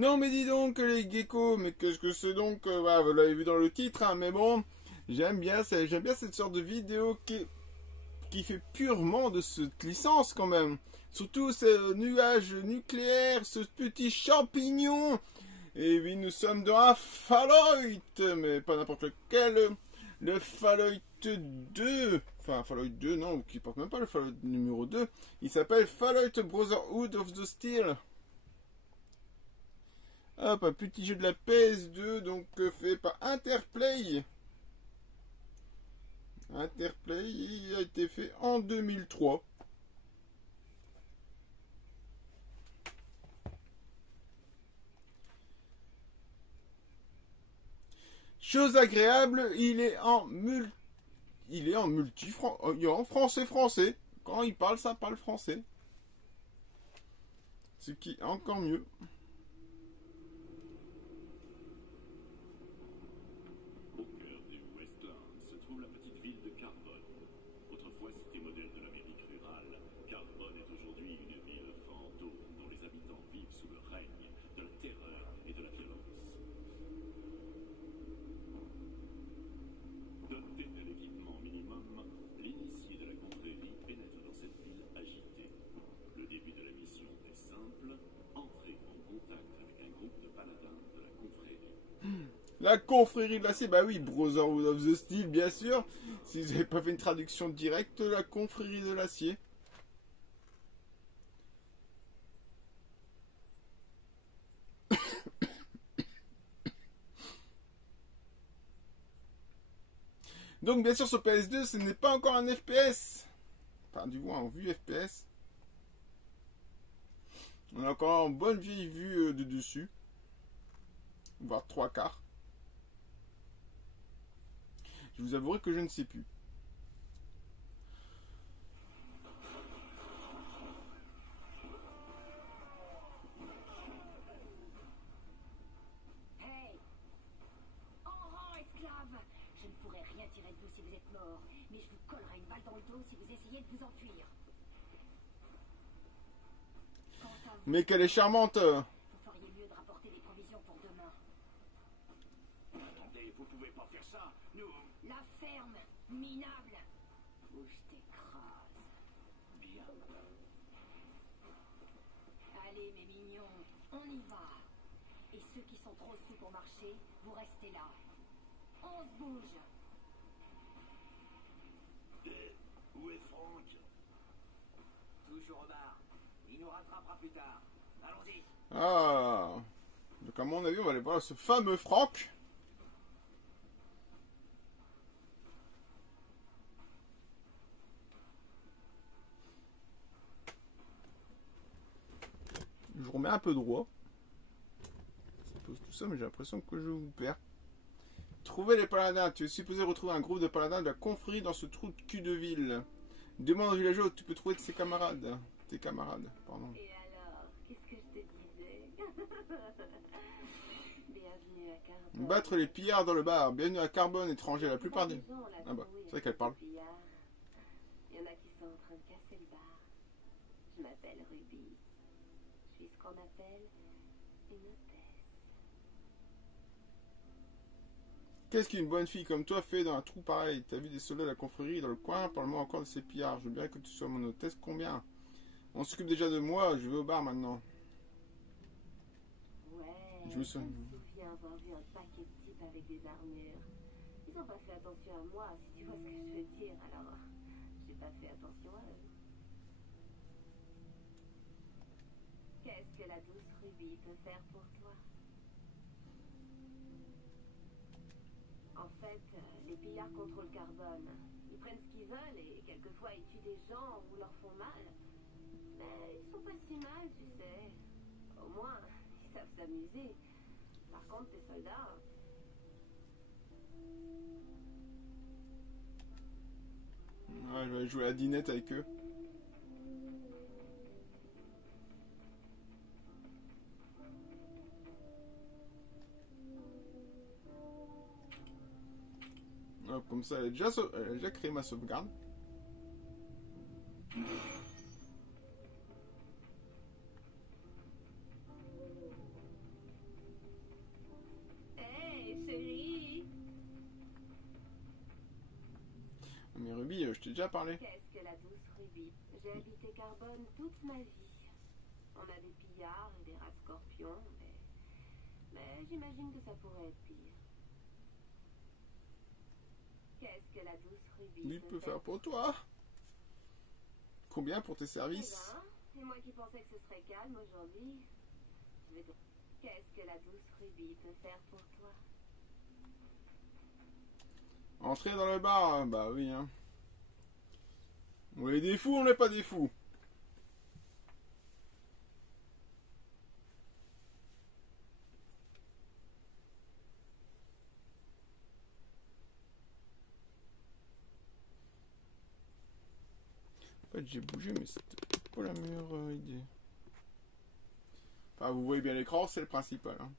Non mais dis donc les geckos, mais qu'est-ce que c'est donc voilà, vous l'avez vu dans le titre, hein, mais bon, j'aime bien cette sorte de vidéo qui fait purement de cette licence quand même. Surtout ce nuage nucléaire, ce petit champignon. Et oui, nous sommes dans un Fallout, mais pas n'importe lequel. Le Fallout 2. Enfin, Fallout 2, non, qui porte même pas le Fallout numéro 2. Il s'appelle Fallout Brotherhood of the Steel. Hop, un petit jeu de la PS2, donc fait par Interplay. Interplay, il a été fait en 2003. Chose agréable, il est en français. Quand il parle, ça parle français. Ce qui est encore mieux. Au cœur des Westlands se trouve la petite ville de Carbone. Autrefois cité modèle de l'Amérique rurale, Carbone est aujourd'hui une ville fantôme dont les habitants vivent sous le règne de la terreur et de la violence. Doté de l'équipement minimum, l'initié de la confrérie pénètre dans cette ville agitée. Le début de la mission est simple, entrer en contact avec un groupe de paladins de la confrérie. La confrérie de l'acier, bah oui, Brotherhood of the Steel, bien sûr. Si vous n'avez pas fait une traduction directe, la confrérie de l'acier. Donc bien sûr sur PS2, ce n'est pas encore un FPS. Enfin du moins en vue FPS. On a encore une bonne vieille vue de dessus. Voire 3/4. Je vous avouerai que je ne sais plus. Hey! En rang, esclave! Je ne pourrai rien tirer de vous si vous êtes mort, mais je vous collerai une balle dans le dos si vous essayez de vous enfuir. Quant à vous, Mais qu'elle est charmante. vous feriez mieux de rapporter des provisions pour demain. Attendez, vous pouvez pas faire ça. Nous... La ferme, minable, où je t'écrase. Bien. Allez, mes mignons, on y va. Et ceux qui sont trop sous pour marcher, vous restez là. On se bouge. Où est Franck? Toujours au bar. Il nous rattrapera plus tard. Allons-y. Ah. Donc à mon avis, on va aller voir ce fameux Franck. Je vous remets un peu droit. Ça pose tout ça, mais j'ai l'impression que je vous perds. Trouver les paladins. Tu es supposé retrouver un groupe de paladins de la confrérie dans ce trou de cul de ville. Demande aux villageois où tu peux trouver ses camarades. Tes camarades, pardon. Et alors, qu'est-ce que je te disais? Bienvenue à Carbone. Battre les pillards dans le bar. Bienvenue à Carbone, étranger. La plupart des... Ah bah, c'est vrai qu'elle parle. Il y en a qui sont en train de casser le bar. Je m'appelle Ruby. Je suis ce qu'on appelle une hôtesse. Qu'est-ce qu'une bonne fille comme toi fait dans un trou pareil? T'as vu des soldats de la confrérie dans le coin? Parle-moi encore de ces pillards. Je veux bien que tu sois mon hôtesse. Combien? On s'occupe déjà de moi. Je vais au bar maintenant. Ouais, Je me souviens. me souviens avoir vu un paquet de types avec des armures. Ils ont pas fait attention à moi, si tu vois ce que je veux dire, alors j'ai pas fait attention à eux. Qu'est-ce que la douce Ruby peut faire pour toi? En fait, les pillards contrôlent Carbone. Ils prennent ce qu'ils veulent et quelquefois ils tuent des gens ou leur font mal. Mais ils sont pas si mal, tu sais. Au moins, ils savent s'amuser. Par contre, tes soldats... Ouais, je vais jouer à la dinette avec eux. Hop, comme ça, elle a déjà créé ma sauvegarde. J'ai déjà parlé. Qu'est-ce que la douce Ruby? J'ai habité Carbone toute ma vie. On a des pillards et des rats de scorpions, mais j'imagine que ça pourrait être pire. Qu'est-ce que la douce Ruby Il peut faire pour toi. Combien pour tes Eh services? ben, et moi qui pensais que ce serait calme aujourd'hui, je vais te... Qu'est-ce que la douce Ruby peut faire pour toi? Entrer dans le bar, hein. Bah oui. Hein. On est des fous, on n'est pas des fous. En fait, j'ai bougé, mais c'était pas la meilleure idée. Enfin, vous voyez bien l'écran, c'est le principal. Hein.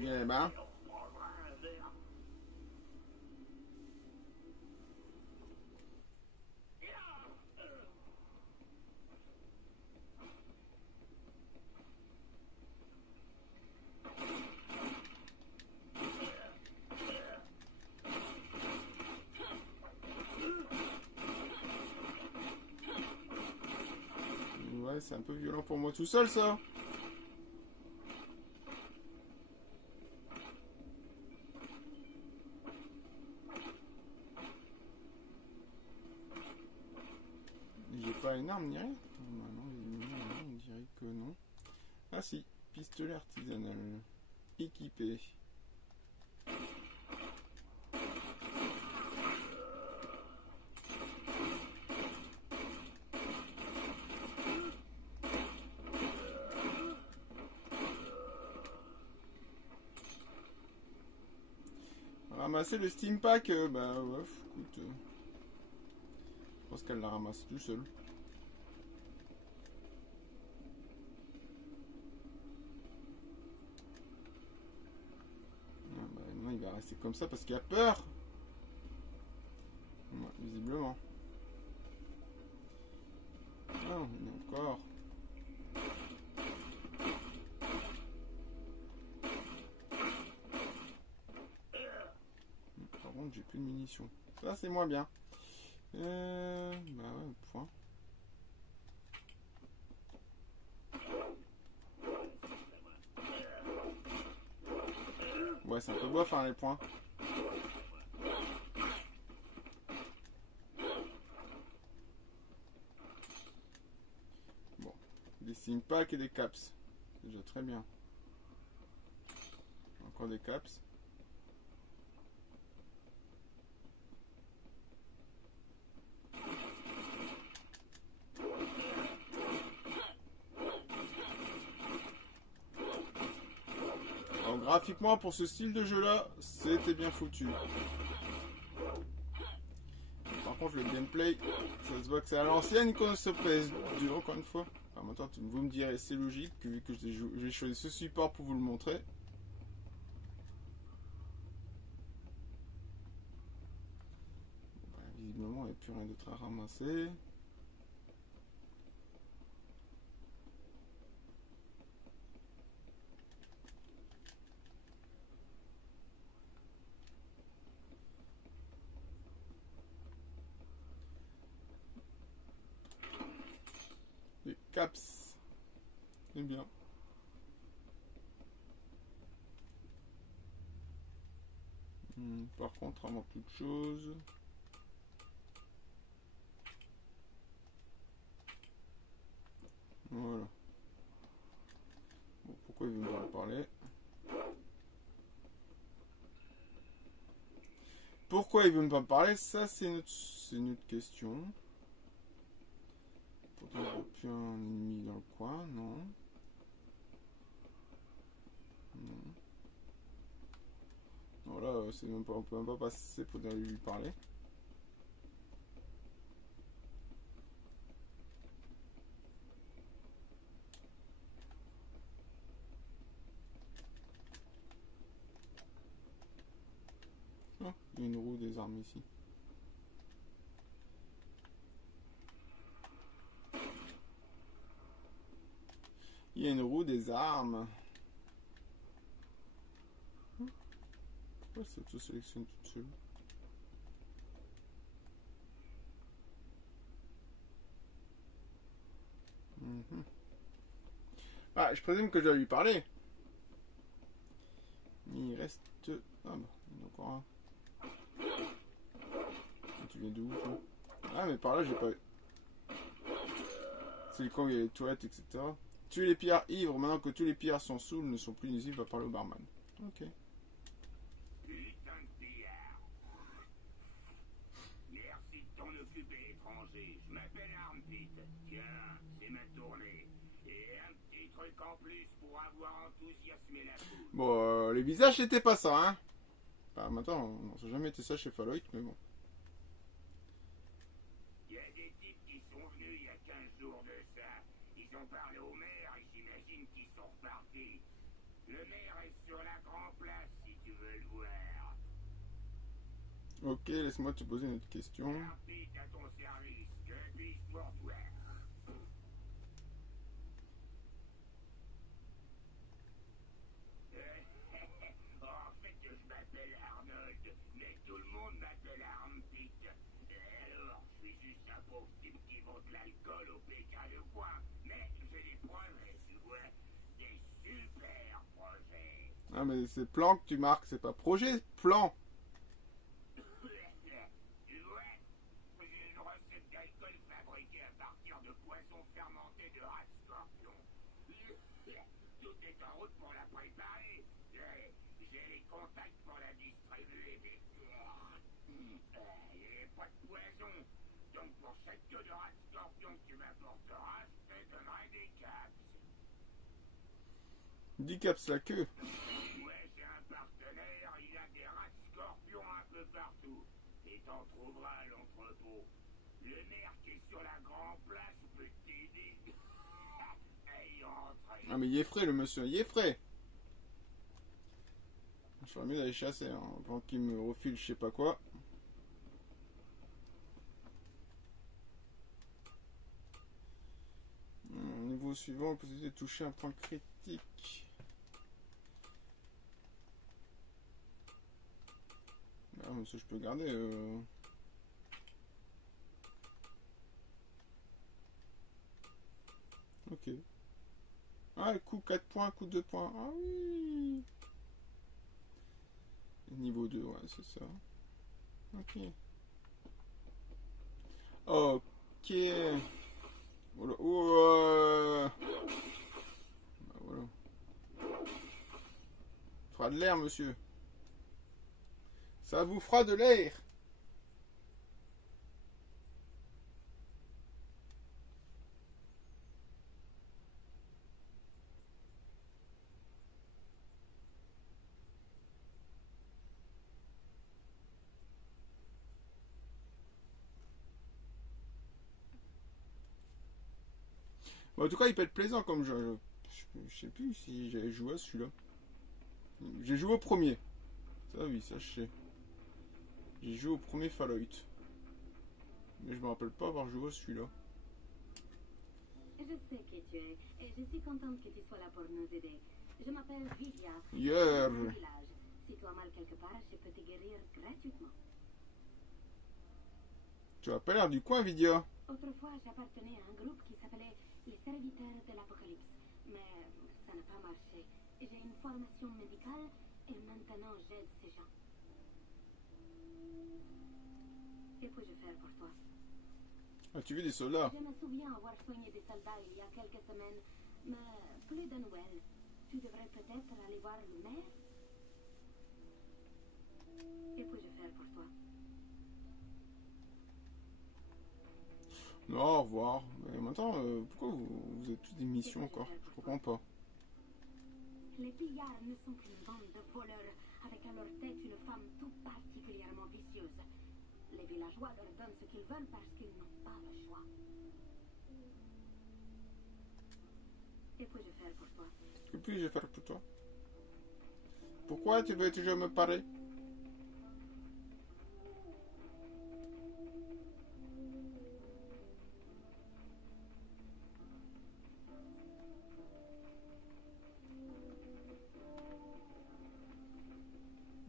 Eh ben. Ouais, c'est un peu violent pour moi tout seul, ça. J'ai pas une arme ni rien. Bah non, on dirait que non. Ah si, pistolet artisanal. Équipé. Ramasser le steam pack, bah ouais, écoute. Je pense qu'elle la ramasse tout seul. Ah bah non, il va rester comme ça parce qu'il a peur. Ouais, visiblement. Non, il y en a encore. Par contre, j'ai plus de munitions. Ça, c'est moins bien. Bah ouais, point. Ouais, c'est un peu bof, hein, les points. Bon. Des simpacks et des caps. C'est déjà très bien. Encore des caps. Alors, graphiquement, pour ce style de jeu-là, c'était bien foutu. Par contre, le gameplay, ça se voit que c'est à l'ancienne qu'on se pèse dur, encore une fois. Enfin, maintenant, vous me direz, c'est logique, vu que j'ai choisi ce support pour vous le montrer. Bah, visiblement, il n'y a plus rien d'autre à ramasser. Les caps. C'est bien. Par contre, avant toute chose... Voilà. Bon, pourquoi il veut me en parler? Pourquoi il veut me pas me parler? Ça, c'est une autre question. Pourtant, il n'y a plus un ennemi dans le coin, non. Non. Voilà, c'est même pas, on peut même pas passer pour aller lui parler. Oh, il y a une roue des armes ici. Il y a une roue des armes. Pourquoi ça auto-sélectionne toute seule? Ah, je présume que je dois lui parler. Il reste... Ah bah, il y en a encore un. Tu viens d'où, toi? Ah, mais par là, j'ai pas... C'est le camp où il y a les toilettes, etc. Tuer les pillards ivres, maintenant que tous les pillards sont saouls, ne sont plus nuisibles, va parler au barman. Ok. Putain de pillard. Merci de t'en occuper, étranger. Je m'appelle Armpit. Tiens, c'est ma tournée. Et un petit truc en plus pour avoir enthousiasmé la foule. Bon, les visages, c'était pas ça, hein. Bah, maintenant, on n'a jamais été ça chez Fallout, mais bon. Il y a des types qui sont venus il y a 15 jours de ça. Ils ont parlé au maire et j'imagine qu'ils sont repartis. Le maire est sur la grande place si tu veux le voir. Ok, laisse-moi te poser une autre question. Armpit à ton service. Que puis-je pour toi? En fait, je m'appelle Arnold, mais tout le monde m'appelle Armpit. Alors, je suis juste un pauvre type qui vend de l'alcool au pékin de coin. Mais j'ai des projets, tu vois. Des super projets. Ah, mais c'est plan que tu marques, c'est pas projet, plan. Tu vois, j'ai une recette d'alcool fabriquée à partir de poissons fermentés de rats scorpions. Tout est en route pour la préparer. J'ai les contacts pour la distribuer. Il n'y a pas de poison. Donc pour chaque queue de rat scorpion que tu m'apporteras, je te donnerai des caps. 10 caps la queue. Ouais, j'ai un partenaire, il a des rats scorpions un peu partout. Et t'en trouveras à l'entrepôt. Le maire qui est sur la grande place peut t'aider. Hey, entre. Ah, mais il est frais, le monsieur, il est frais. Je ferais mieux d'aller chasser, hein, avant qu'il me refile je sais pas quoi. Niveau suivant, possibilité de toucher un point critique. Ah, mais ça je peux garder. Ok. Ah, le coup 4 points, coup 2 points. Ah oui. Niveau 2, ouais, c'est ça. Ok. Ok. Voilà. Bah, voilà. Fera de l'air, monsieur. Ça vous fera de l'air. Bon, en tout cas, il peut être plaisant comme jeu. Je sais plus si j'avais joué à celui-là. J'ai joué au premier. Ça, oui, ça, je sais. J'ai joué au premier Fallout. Mais je me rappelle pas avoir joué à celui-là. Je sais qui tu es, et je suis contente que tu sois là pour nous aider. Je m'appelle Vidia. Yeah. Je suis du village. Si tu as mal quelque part, je peux te guérir gratuitement. Tu as pas l'air du coin, Vidia. Autrefois, j'appartenais à un groupe qui s'appelait les Serviteurs de l'Apocalypse. Mais ça n'a pas marché. J'ai une formation médicale et maintenant j'aide ces gens. Que puis-je faire pour toi? Ah, tu veux des soldats? Je me souviens avoir soigné des soldats il y a quelques semaines, mais plus de nouvelles. Tu devrais peut-être aller voir le maire. Que puis-je faire pour toi? Non, au revoir. Mais maintenant, pourquoi vous avez toutes des missions encore? Je comprends pas. Les pillards ne sont qu'une bande de voleurs avec à leur tête une femme tout particulièrement vicieuse. Les villageois leur donnent ce qu'ils veulent parce qu'ils n'ont pas le choix. Que puis-je faire pour toi? Que puis-je faire pour toi? Pourquoi tu veux toujours me parler?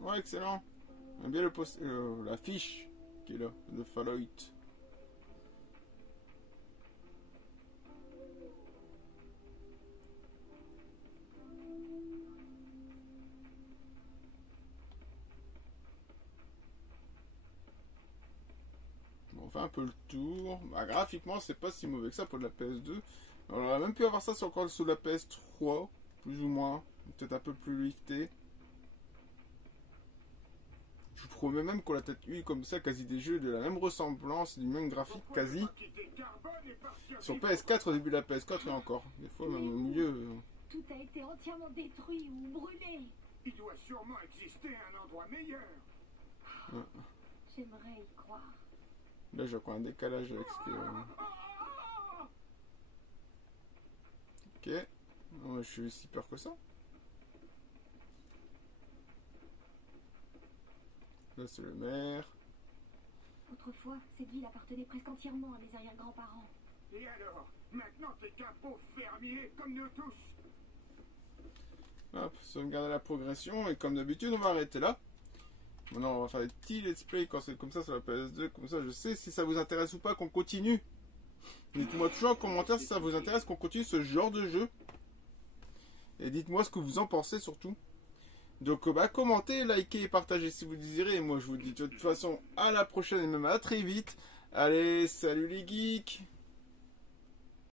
Ouais, excellent. J'aime bien la fiche qui est là, de Fallout. On fait un peu le tour. Bah, graphiquement, c'est pas si mauvais que ça pour de la PS2. On aurait même pu avoir ça encore sous la PS3, plus ou moins. Peut-être un peu plus lifté. Je vous promets même qu'on a peut-être eu comme ça quasi des jeux de la même ressemblance, du même graphique quasi. Sur PS4, au début de la PS4 et encore. Des fois même au milieu. Tout a été entièrement détruit ou brûlé. Il doit sûrement exister un endroit meilleur. Ouais. J'aimerais y croire. Là j'ai encore un décalage avec ce que... Ok. Non, je suis si peur que ça. Là c'est le maire. Autrefois, cette ville appartenait presque entièrement à mes arrière-grands-parents. Et alors? Maintenant t'es qu'un pauvre fermier comme nous tous. Hop, sauvegarder la progression et comme d'habitude on va arrêter là. Maintenant on va faire des petits let's play quand c'est comme ça sur la PS2, comme ça je sais si ça vous intéresse ou pas qu'on continue. Dites-moi toujours en commentaire si ça vous intéresse qu'on continue ce genre de jeu. Et dites-moi ce que vous en pensez surtout. Donc bah commentez, likez et partagez si vous le désirez. Et moi je vous dis de toute façon à la prochaine et même à très vite. Allez, salut les geeks!